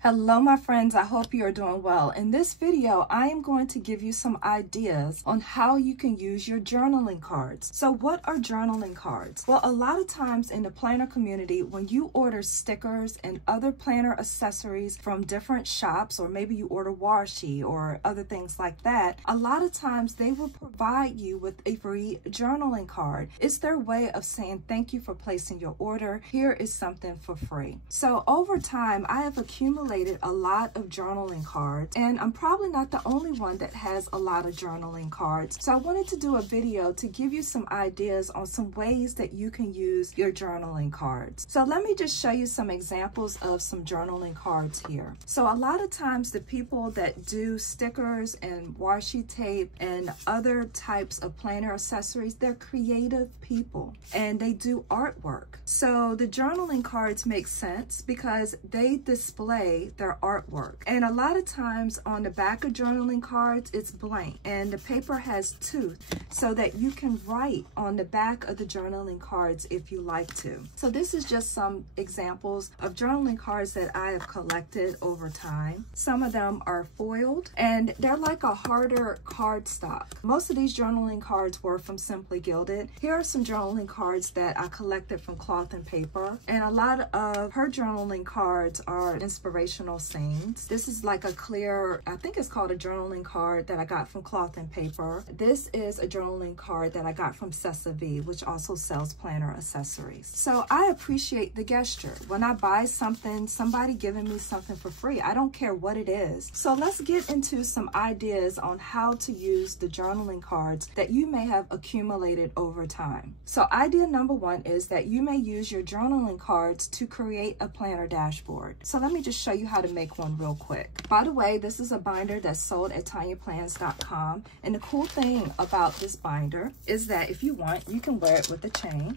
Hello my friends, I hope you are doing well. In this video, I am going to give you some ideas on how you can use your journaling cards. So what are journaling cards? Well, a lot of times in the planner community, when you order stickers and other planner accessories from different shops, or maybe you order washi or other things like that, a lot of times they will provide you with a free journaling card. It's their way of saying thank you for placing your order. Here is something for free. So over time, I have accumulated a lot of journaling cards, and I'm probably not the only one that has a lot of journaling cards. So I wanted to do a video to give you some ideas on some ways that you can use your journaling cards. So let me just show you some examples of some journaling cards here. So a lot of times the people that do stickers and washi tape and other types of planner accessories, they're creative people and they do artwork. So the journaling cards make sense because they display their artwork. And a lot of times on the back of journaling cards, it's blank and the paper has tooth so that you can write on the back of the journaling cards if you like to. So this is just some examples of journaling cards that I have collected over time. Some of them are foiled and they're like a harder cardstock. Most of these journaling cards were from Simply Gilded. Here are some journaling cards that I collected from Cloth and Paper, and a lot of her journaling cards are inspirational sayings. This is like a clear, I think it's called a journaling card that I got from Cloth and Paper. This is a journaling card that I got from Cessa V, which also sells planner accessories. So I appreciate the gesture. When I buy something, somebody giving me something for free, I don't care what it is. So let's get into some ideas on how to use the journaling cards that you may have accumulated over time. So idea number one is that you may use your journaling cards to create a planner dashboard. So let me just show you how to make one real quick. By the way, this is a binder that's sold at TonyaPlans.com, and the cool thing about this binder is that if you want, you can wear it with a chain.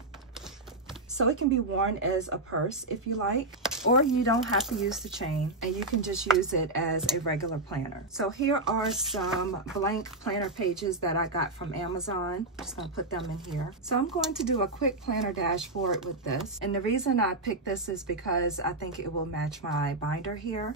So it can be worn as a purse if you like, or you don't have to use the chain and you can just use it as a regular planner. So here are some blank planner pages that I got from Amazon. I'm just gonna put them in here. So I'm going to do a quick planner dashboard with this. And the reason I picked this is because I think it will match my binder here.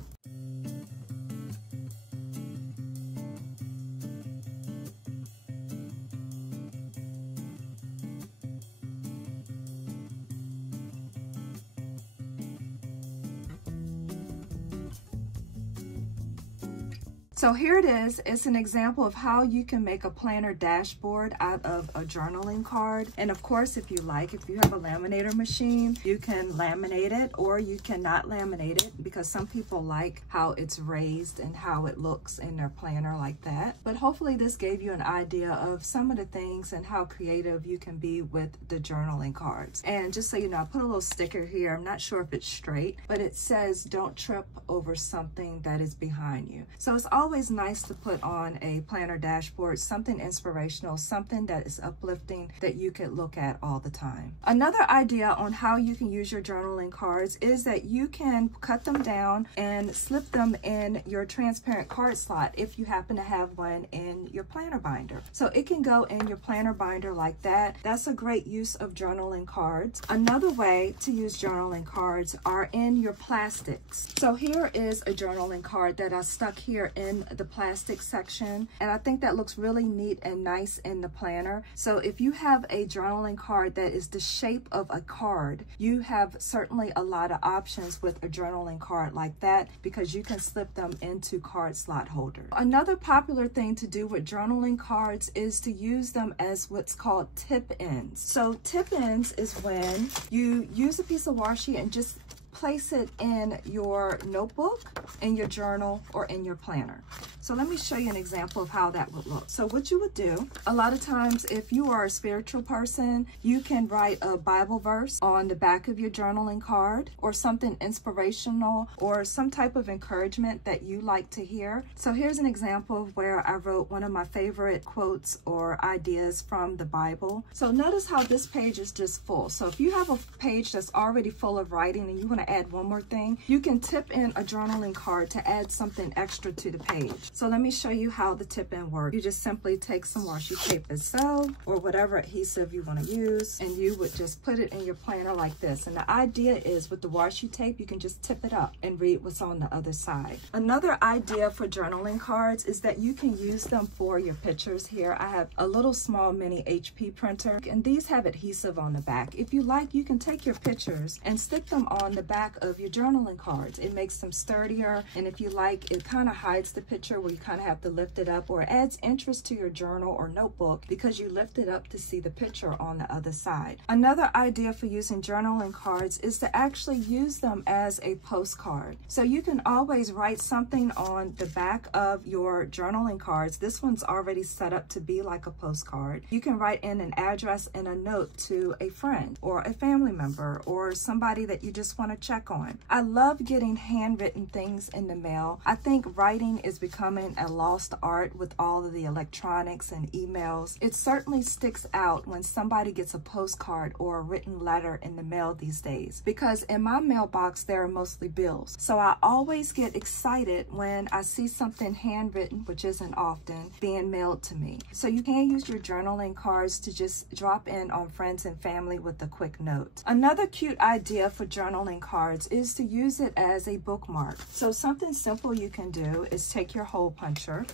So here it is. It's an example of how you can make a planner dashboard out of a journaling card. And of course, if you like, if you have a laminator machine, you can laminate it, or you cannot laminate it because some people like how it's raised and how it looks in their planner like that. But hopefully this gave you an idea of some of the things and how creative you can be with the journaling cards. And just so you know, I put a little sticker here. I'm not sure if it's straight, but it says, "Don't trip over something that is behind you." So it's always nice to put on a planner dashboard, something inspirational, something that is uplifting that you could look at all the time. Another idea on how you can use your journaling cards is that you can cut them down and slip them in your transparent card slot if you happen to have one in your planner binder. So it can go in your planner binder like that. That's a great use of journaling cards. Another way to use journaling cards are in your plastics. So here is a journaling card that I stuck here in the plastic section, and I think that looks really neat and nice in the planner. So if you have a journaling card that is the shape of a card, you have certainly a lot of options with a journaling card like that because you can slip them into card slot holders. Another popular thing to do with journaling cards is to use them as what's called tip ends. So tip ends is when you use a piece of washi and just place it in your notebook, in your journal, or in your planner. So let me show you an example of how that would look. So what you would do, a lot of times if you are a spiritual person, you can write a Bible verse on the back of your journaling card, or something inspirational, or some type of encouragement that you like to hear. So here's an example of where I wrote one of my favorite quotes or ideas from the Bible. So notice how this page is just full. So if you have a page that's already full of writing and you want to add one more thing, you can tip in a journaling card to add something extra to the page. So let me show you how the tip-in works. You just simply take some washi tape as so, or whatever adhesive you want to use, and you would just put it in your planner like this. And the idea is with the washi tape, you can just tip it up and read what's on the other side. Another idea for journaling cards is that you can use them for your pictures. Here I have a little small mini HP printer, and these have adhesive on the back. If you like, you can take your pictures and stick them on the back of your journaling cards. It makes them sturdier, and if you like, it kind of hides the picture where you kind of have to lift it up, or it adds interest to your journal or notebook because you lift it up to see the picture on the other side. Another idea for using journaling cards is to actually use them as a postcard. So you can always write something on the back of your journaling cards. This one's already set up to be like a postcard. You can write in an address and a note to a friend or a family member or somebody that you just want to check on. I love getting handwritten things in the mail. I think writing is becoming a lost art with all of the electronics and emails. It certainly sticks out when somebody gets a postcard or a written letter in the mail these days, because in my mailbox there are mostly bills. So I always get excited when I see something handwritten, which isn't often, being mailed to me. So you can use your journaling cards to just drop in on friends and family with a quick note. Another cute idea for journaling cards is to use it as a bookmark. So something simple you can do is take your hole puncher,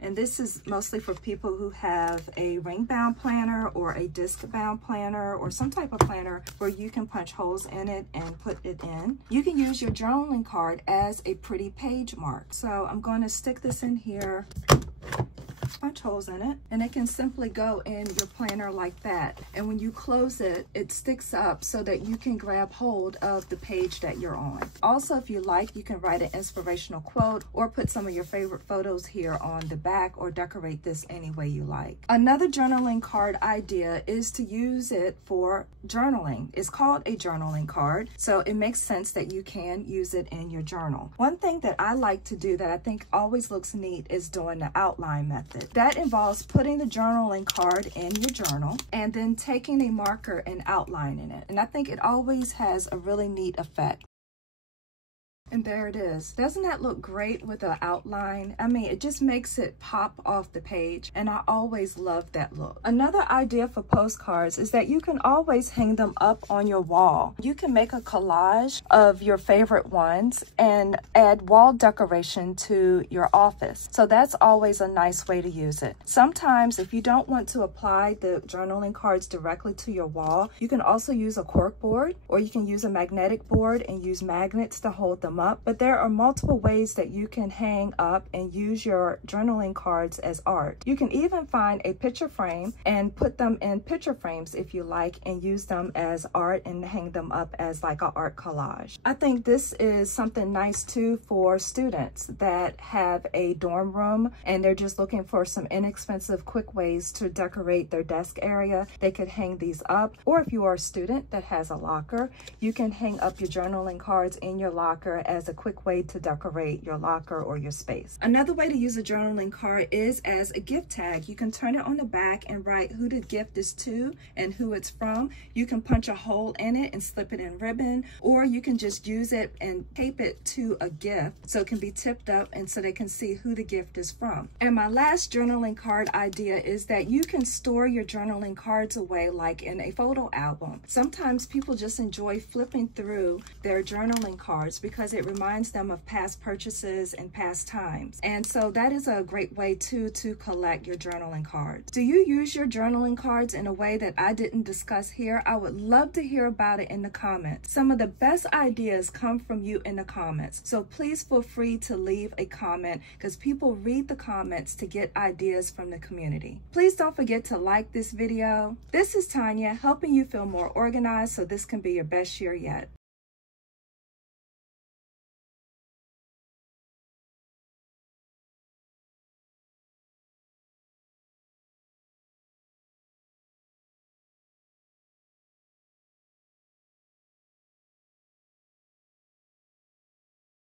and this is mostly for people who have a ring-bound planner or a disc-bound planner or some type of planner where you can punch holes in it and put it in. You can use your journaling card as a pretty page mark. So I'm going to stick this in here, punch holes in it, and it can simply go in your planner like that. And when you close it, it sticks up so that you can grab hold of the page that you're on. Also, if you like, you can write an inspirational quote or put some of your favorite photos here on the back or decorate this any way you like. Another journaling card idea is to use it for journaling. It's called a journaling card, so it makes sense that you can use it in your journal. One thing that I like to do that I think always looks neat is doing the outline method. That involves putting the journaling card in your journal and then taking a marker and outlining it. And I think it always has a really neat effect. And there it is. Doesn't that look great with an outline? I mean, it just makes it pop off the page, and I always love that look. Another idea for postcards is that you can always hang them up on your wall. You can make a collage of your favorite ones and add wall decoration to your office. So that's always a nice way to use it. Sometimes if you don't want to apply the journaling cards directly to your wall, you can also use a cork board, or you can use a magnetic board and use magnets to hold them up. But there are multiple ways that you can hang up and use your journaling cards as art. You can even find a picture frame and put them in picture frames if you like, and use them as art and hang them up as like an art collage. I think this is something nice too for students that have a dorm room and they're just looking for some inexpensive, quick ways to decorate their desk area. They could hang these up. Or if you are a student that has a locker, you can hang up your journaling cards in your locker as a quick way to decorate your locker or your space. Another way to use a journaling card is as a gift tag. You can turn it on the back and write who the gift is to and who it's from. You can punch a hole in it and slip it in ribbon, or you can just use it and tape it to a gift so it can be tipped up and so they can see who the gift is from. And my last journaling card idea is that you can store your journaling cards away like in a photo album. Sometimes people just enjoy flipping through their journaling cards because it reminds them of past purchases and past times. And so that is a great way too to collect your journaling cards. Do you use your journaling cards in a way that I didn't discuss here? I would love to hear about it in the comments. Some of the best ideas come from you in the comments. So please feel free to leave a comment because people read the comments to get ideas from the community. Please don't forget to like this video. This is Tonya, helping you feel more organized so this can be your best year yet.